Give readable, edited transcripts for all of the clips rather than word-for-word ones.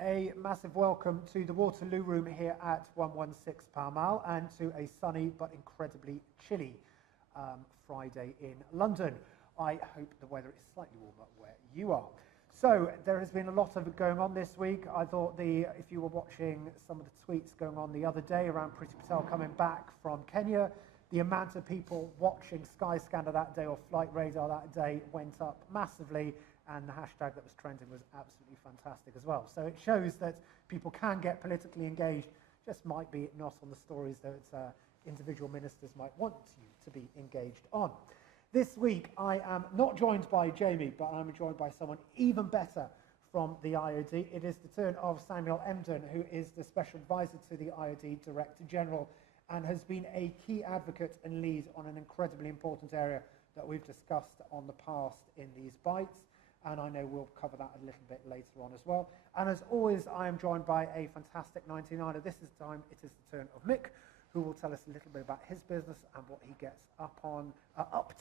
A massive welcome to the Waterloo Room here at 116 Pall Mall and to a sunny but incredibly chilly Friday in London. I hope the weather is slightly warmer where you are. So there has been a lot of it going on this week. I thought if you were watching some of the tweets going on the other day around Priti Patel coming back from Kenya, the amount of people watching Skyscanner that day or Flight Radar that day went up massively, and the hashtag that was trending was absolutely fantastic as well. So it shows that people can get politically engaged, just might be not on the stories that individual ministers might want you to be engaged on. This week I am not joined by Jamie, but I'm joined by someone even better from the IoD. It is the turn of Samuel Emden, who is the Special Advisor to the IoD Director General and has been a key advocate and lead on an incredibly important area that we've discussed on the past in these bites. And I know we'll cover that a little bit later on as well. And as always, I am joined by a fantastic 99er. This is time, it is the turn of Mick, who will tell us a little bit about his business and what he gets up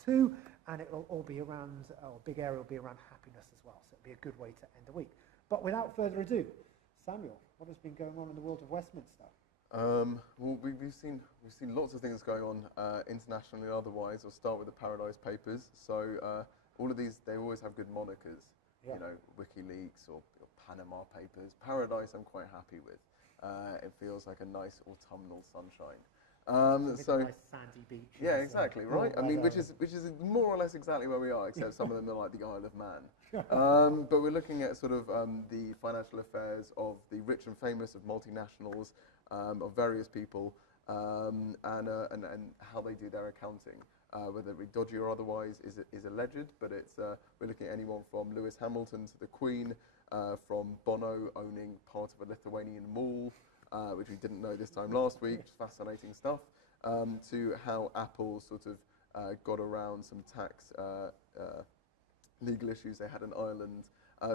to. And it will all be around, a big area will be around happiness as well. So it'll be a good way to end the week. But without further ado, Samuel, what has been going on in the world of Westminster? Well, we've seen lots of things going on internationally and otherwise. I'll start with the Paradise Papers. So all of these, they always have good monikers, yeah. You know, WikiLeaks or Panama Papers. Paradise I'm quite happy with. It feels like a nice autumnal sunshine. So nice sandy beach. Yeah, exactly, right? I mean, which is more or less exactly where we are, except some of them are like the Isle of Man. But we're looking at sort of the financial affairs of the rich and famous, of multinationals, of various people, and how they do their accounting. Whether it be dodgy or otherwise is alleged, but it's we're looking at anyone from Lewis Hamilton to the Queen, from Bono owning part of a Lithuanian mall, which we didn't know this time last week, which is fascinating stuff, to how Apple sort of got around some tax legal issues they had in Ireland.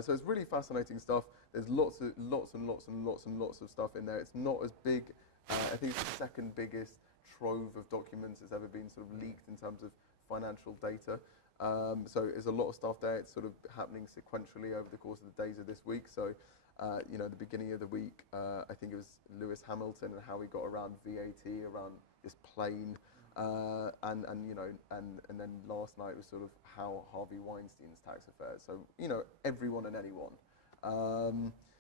So it's really fascinating stuff. There's lots of stuff in there. It's not as big. I think it's the second biggest trove of documents that's ever been sort of leaked in terms of financial data. So there's a lot of stuff there. It's sort of happening sequentially over the course of the days of this week. So, you know, the beginning of the week, I think it was Lewis Hamilton and how he got around VAT, around this plane, and then last night was sort of how Harvey Weinstein's tax affairs. So, you know, everyone and anyone.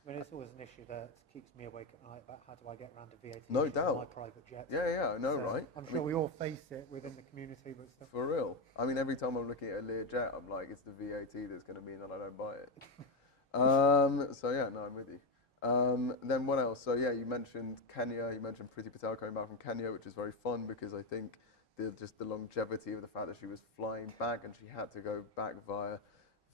I mean, it's always an issue that keeps me awake at night about how do I get around a VAT no doubt. on my private jet. Yeah, I know, so right? I'm sure we all face it within the community, but stuff. For real. I mean, every time I'm looking at a Learjet, I'm like, it's the VAT that's going to mean that I don't buy it. So yeah, no, I'm with you. Then what else? So yeah, you mentioned Kenya. You mentioned Priti Patel coming back from Kenya, which is very fun because I think just the longevity of the fact that she was flying back and she had to go back via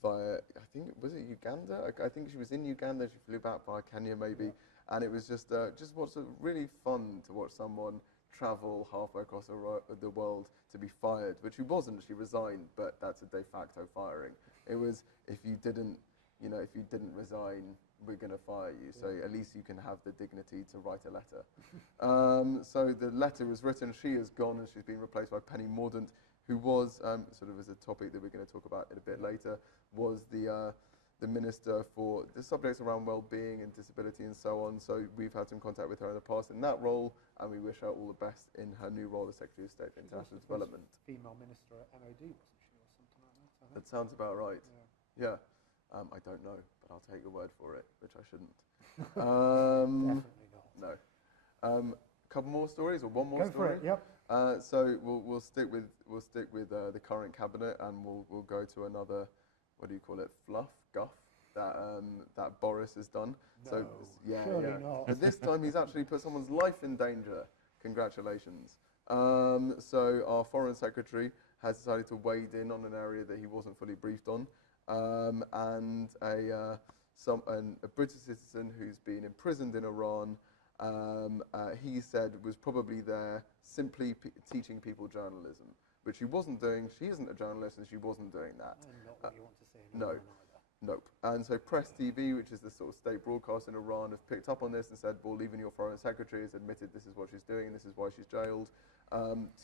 I think, was it Uganda? I think she was in Uganda. She flew back via Kenya maybe, yeah. And it was just what's really fun to watch someone travel halfway across the world to be fired, which she wasn't. She resigned, but that's a de facto firing. It was if you didn't resign, we're going to fire you. So at least you can have the dignity to write a letter. So the letter was written. She is gone, and she's been replaced by Penny Mordaunt, who was, sort of as a topic that we're going to talk about in a bit later, was the Minister for the subjects around well-being and disability and so on. So we've had some contact with her in the past in that role, and we wish her all the best in her new role as Secretary of State for International Development. Female Minister at MOD, wasn't she, or something like that? I think. That sounds about right. Yeah. I don't know, but I'll take your word for it, which I shouldn't. Definitely not. No. Couple more stories, or one more story? Go for it. Yep. So we'll stick with the current cabinet, and we'll go to another, what do you call it, guff that Boris has done. No, so surely not. But this time he's actually put someone's life in danger. Congratulations. So our Foreign Secretary has decided to wade in on an area that he wasn't fully briefed on, and a British citizen who's been imprisoned in Iran. He said was probably there simply teaching people journalism, which she wasn't doing. She isn't a journalist, and she wasn't doing that. And not what you want to see in no. Iran either. Nope. And so Press TV, which is the sort of state broadcast in Iran, have picked up on this and said, well, even your Foreign Secretary has admitted this is what she's doing and this is why she's jailed.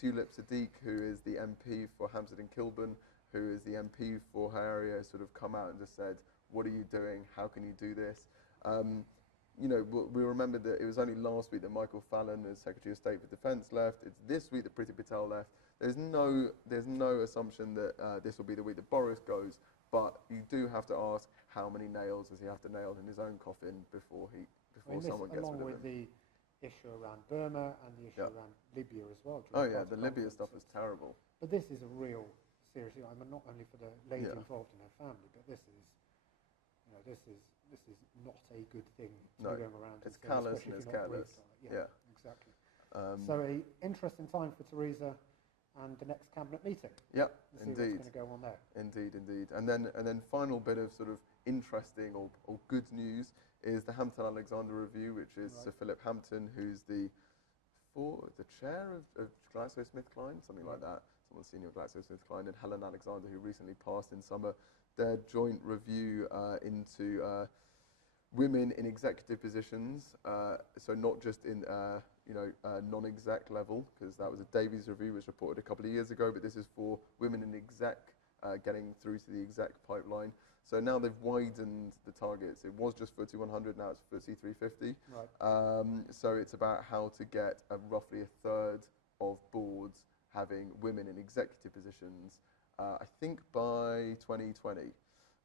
Tulip Sadiq, who is the MP for Hampstead and Kilburn, who is the MP for her area, has sort of come out and just said, what are you doing? How can you do this? you know, we remember that it was only last week that Michael Fallon, as Secretary of State for Defence, left. It's this week that Priti Patel left. There's no assumption that this will be the week that Boris goes, but you do have to ask how many nails does he have to nail in his own coffin before someone gets rid of him. Along with the issue around Burma and the issue around Libya as well. Oh yeah, the Libya stuff was terrible. But this is a real serious issue. I mean, not only for the lady involved in her family, but this is, you know, this is not a good thing to be going around. It's callous and it's careless. Yeah, exactly. So a interesting time for Theresa and the next cabinet meeting. Yep, indeed. What's going to go on there. Indeed. And then final bit of sort of interesting or good news is the Hampton-Alexander Review, which is Sir Philip Hampton, who's the chair of GlaxoSmithKline, something like that. Someone senior at GlaxoSmithKline, and Helen Alexander, who recently passed in summer, their joint review into women in executive positions, so not just in non-exec level, because that was a Davies review which reported a couple of years ago, but this is for women in exec getting through to the exec pipeline. So now they've widened the targets. It was just FTSE 100, now it's FTSE 350. Right. So it's about how to get roughly a third of boards having women in executive positions, I think by 2020.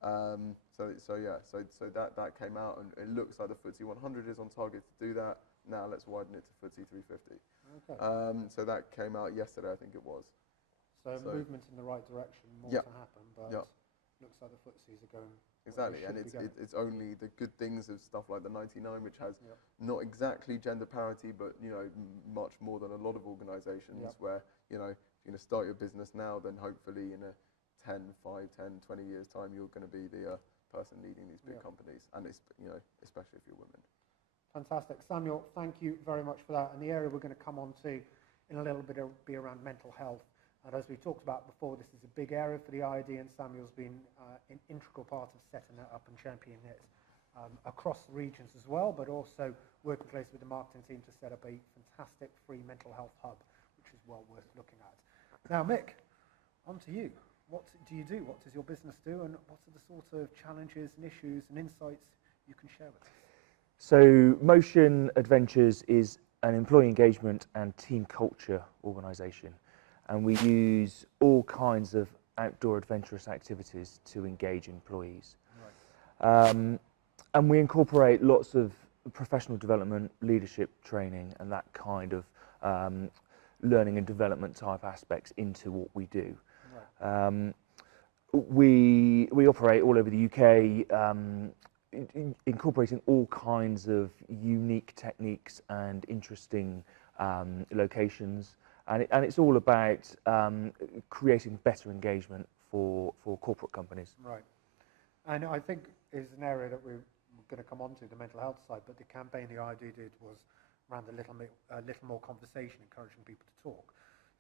So that came out, and it looks like the FTSE 100 is on target to do that. Now let's widen it to FTSE 350. Okay. So that came out yesterday, I think it was. So movement in the right direction, more to happen, but looks like the FTSEs are going. Exactly, and it's only the good things of stuff like the 99, which has not exactly gender parity, but you know, much more than a lot of organisations. Where you know, if you're going to start your business now, then hopefully in a 5, 10, 20 years time, you're going to be the person leading these big companies, and it's, you know, especially if you're women. Fantastic, Samuel. Thank you very much for that. And the area we're going to come on to in a little bit will be around mental health. And as we talked about before, this is a big area for the IoD, and Samuel's been an integral part of setting that up and championing it across the regions as well, but also working closely with the marketing team to set up a fantastic free mental health hub, which is well worth looking at. Now, Mick, on to you. What do you do? What does your business do? And what are the sort of challenges and issues and insights you can share with us? So Motion Adventures is an employee engagement and team culture organisation, and we use all kinds of outdoor adventurous activities to engage employees. Right. And we incorporate lots of professional development, leadership training, and that kind of learning and development type aspects into what we do. Right. We operate all over the UK, incorporating all kinds of unique techniques and interesting locations, and it's all about creating better engagement for corporate companies. Right, and I think is an area that we're going to come on to, the mental health side, but the campaign the IoD did was around a little more conversation, encouraging people to talk.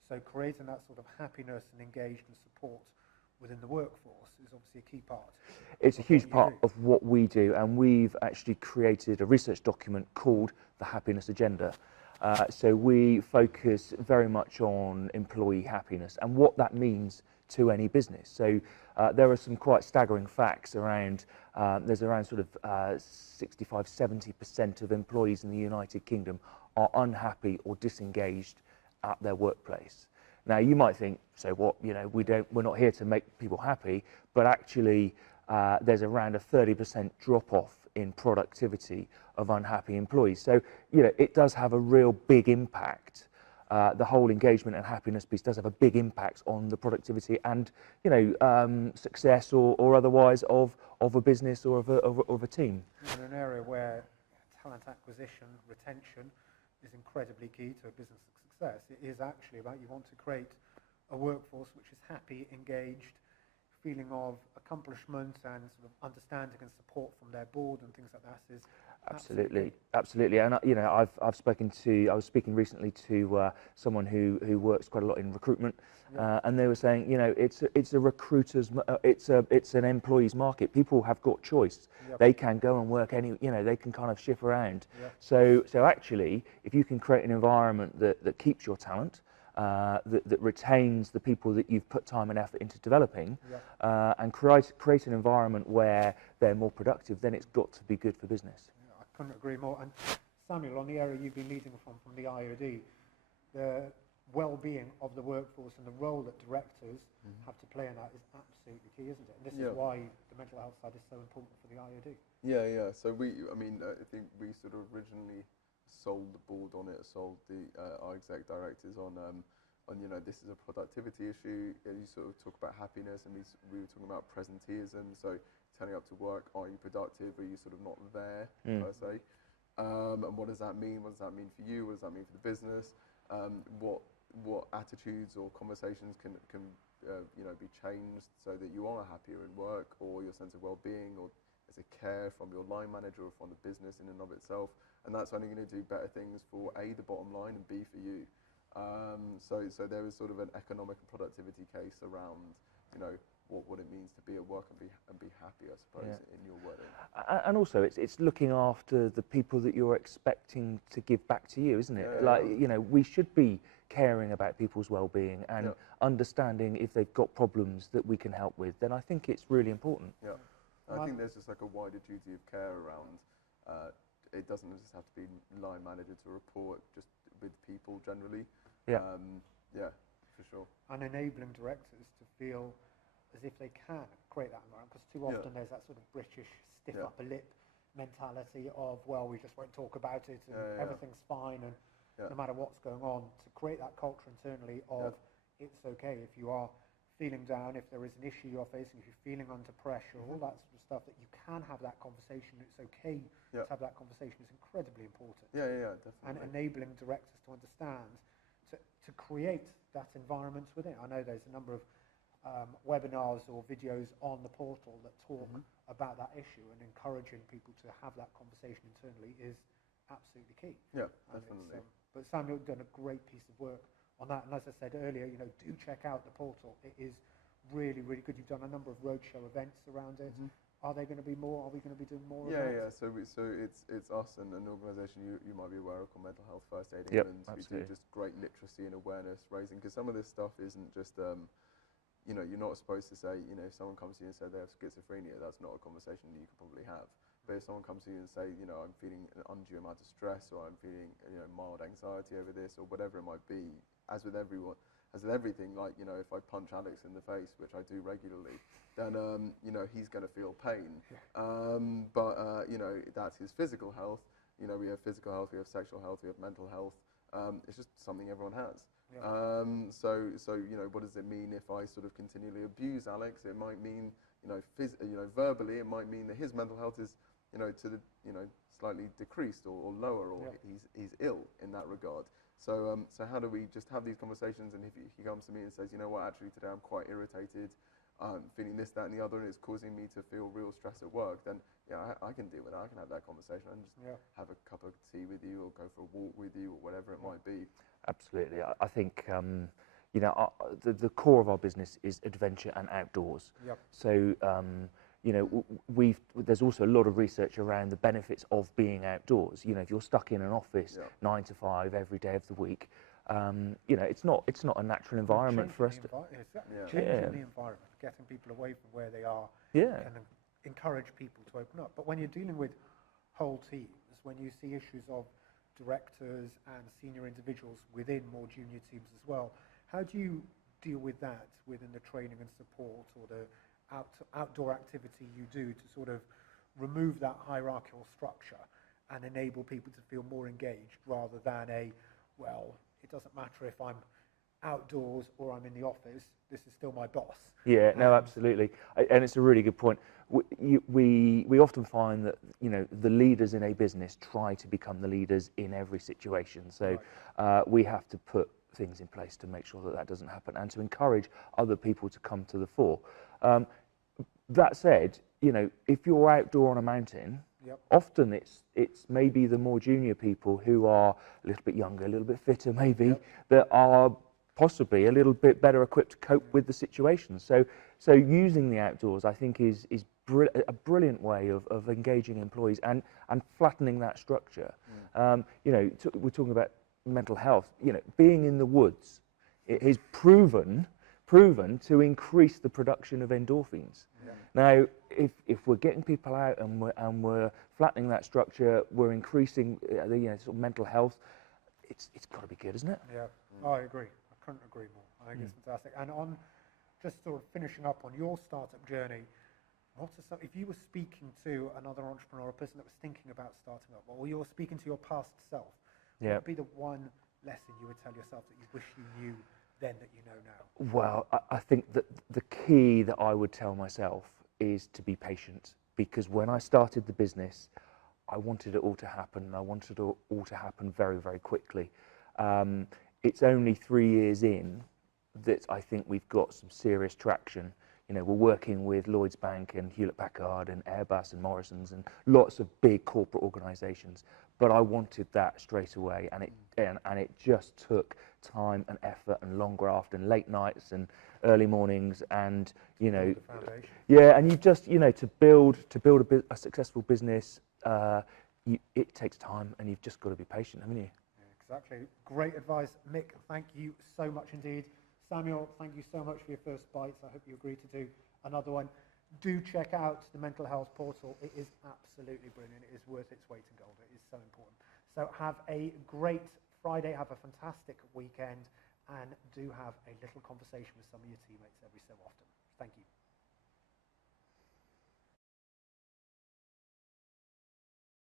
So creating that sort of happiness and engagement support within the workforce is obviously a key part. It's a huge part of what we do, and we've actually created a research document called the Happiness Agenda. So we focus very much on employee happiness and what that means to any business. So there are some quite staggering facts around, there's around sort of 65–70% of employees in the United Kingdom are unhappy or disengaged at their workplace. Now you might think, so what, you know, we're not here to make people happy, but actually there's around a 30% drop-off in productivity of unhappy employees. So, you know, it does have a real big impact. The whole engagement and happiness piece does have a big impact on the productivity and, you know, success or otherwise of a business or of a team. In an area where talent acquisition, retention is incredibly key to a business success, it is actually about you want to create a workforce which is happy, engaged, feeling of accomplishment and sort of understanding and support from their board and things like that is absolutely. And you know, I was speaking recently to someone who works quite a lot in recruitment, and they were saying, you know, it's a recruiter's, it's an employee's market. People have got choice. They can go and work you know, they can kind of shift around. So actually, if you can create an environment that keeps your talent, that retains the people that you've put time and effort into developing, and create an environment where they're more productive, then it's got to be good for business. I couldn't agree more. And Samuel, on the area you've been leading from the IoD, the well-being of the workforce and the role that directors have to play in that is absolutely key, isn't it? And this is why the mental health side is so important for the IoD. Yeah. So I think we sort of originally sold the board on it, sold our exec directors on this is a productivity issue. You sort of talk about happiness, and we were talking about presenteeism. So turning up to work, are you productive? Are you sort of not there per se? And what does that mean? What does that mean for you? What does that mean for the business? What attitudes or conversations can be changed so that you are happier in work, or your sense of well-being, or as a care from your line manager or from the business in and of itself. And that's only going to do better things for A, the bottom line, and B, for you. So there is sort of an economic and productivity case around, what it means to be at work and be happy, I suppose, in your wording. And also, it's looking after the people that you're expecting to give back to you, isn't it? We should be caring about people's well-being and understanding if they've got problems that we can help with. Then I think it's really important. Yeah, I think there's just like a wider duty of care around. It doesn't just have to be line manager to report, just with people generally. Yeah, for sure. And enabling directors to feel as if they can create that environment, because too often there's that sort of British stiff upper lip mentality of, well, we just won't talk about it and everything's fine, and no matter what's going on, to create that culture internally of it's okay if you are feeling down, if there is an issue you're facing, if you're feeling under pressure, all that sort of stuff, that you can have that conversation. It's okay to have that conversation is incredibly important. Yeah, definitely. And enabling directors to understand, to create that environment within. I know there's a number of webinars or videos on the portal that talk about that issue, and encouraging people to have that conversation internally is absolutely key. Yeah, definitely. But Samuel, you've done a great piece of work on that, and as I said earlier, do check out the portal. It is really, really good. You've done a number of roadshow events around it. Are there going to be more? Are we going to be doing more? Yeah. So it's us and an organisation you might be aware of called Mental Health First Aid England. We do just great literacy and awareness raising, because some of this stuff isn't just you're not supposed to say, if someone comes to you and says they have schizophrenia, that's not a conversation you could probably have. But if someone comes to you and say, I'm feeling an undue amount of stress, or I'm feeling, mild anxiety over this, or whatever it might be, as with everything, like, if I punch Alex in the face, which I do regularly, then, he's going to feel pain. But that's his physical health. We have physical health, we have sexual health, we have mental health. It's just something everyone has. So what does it mean if I sort of continually abuse Alex? It might mean, verbally, it might mean that his mental health is, slightly decreased or lower, or he's ill in that regard. So how do we just have these conversations? And if he comes to me and says, actually today I'm quite irritated, I'm feeling this, that, and the other, and it's causing me to feel real stress at work, then I can deal with that. I can have that conversation and just have a cup of tea with you, or go for a walk with you, or whatever it might be. Absolutely. I think the core of our business is adventure and outdoors. So there's also a lot of research around the benefits of being outdoors. If you're stuck in an office 9 to 5 every day of the week, it's not a natural environment for us to changing the environment, getting people away from where they are, and encourage people to open up. But when you're dealing with whole teams, when you see issues of directors and senior individuals within more junior teams as well, how do you deal with that within the training and support, or the outdoor activity you do, to sort of remove that hierarchical structure and enable people to feel more engaged, rather than it doesn't matter if I'm outdoors or I'm in the office, this is still my boss? Yeah, no, absolutely. And it's a really good point. We often find that, the leaders in a business try to become the leaders in every situation. So we have to put things in place to make sure that doesn't happen, and to encourage other people to come to the fore. That said, if you're outdoor on a mountain, often it's maybe the more junior people who are a little bit younger, a little bit fitter maybe, that are possibly a little bit better equipped to cope with the situation. So using the outdoors, I think, is a brilliant way of engaging employees and flattening that structure. We're talking about mental health. Being in the woods, it is proven proven to increase the production of endorphins. Yeah. Now, if we're getting people out and we're flattening that structure, we're increasing the sort of mental health, it's got to be good, isn't it? Yeah, I agree. I couldn't agree more. I think it's fantastic. And on just sort of finishing up on your startup journey, if you were speaking to another entrepreneur, a person that was thinking about starting up, or you were speaking to your past self, what would be the one lesson you would tell yourself that you wish you knew then that you know now? Well, I think that the key that I would tell myself is to be patient, because when I started the business, I wanted it all to happen, and I wanted it all to happen very, very quickly. It's only 3 years in that I think we've got some serious traction. We're working with Lloyds Bank and Hewlett-Packard and Airbus and Morrison's and lots of big corporate organisations. But I wanted that straight away, and it just took time and effort and long graft and late nights and early mornings, and The foundation. yeah, and you just to build a successful business, it takes time, and you've just got to be patient, haven't you? Yeah, exactly. Great advice, Mick. Thank you so much indeed. Samuel, thank you so much for your first bites. I hope you agree to do another one. Do check out the mental health portal. It is absolutely brilliant. It is worth its weight in gold. It is so important. So have a great Friday. Have a fantastic weekend. And do have a little conversation with some of your teammates every so often. Thank you.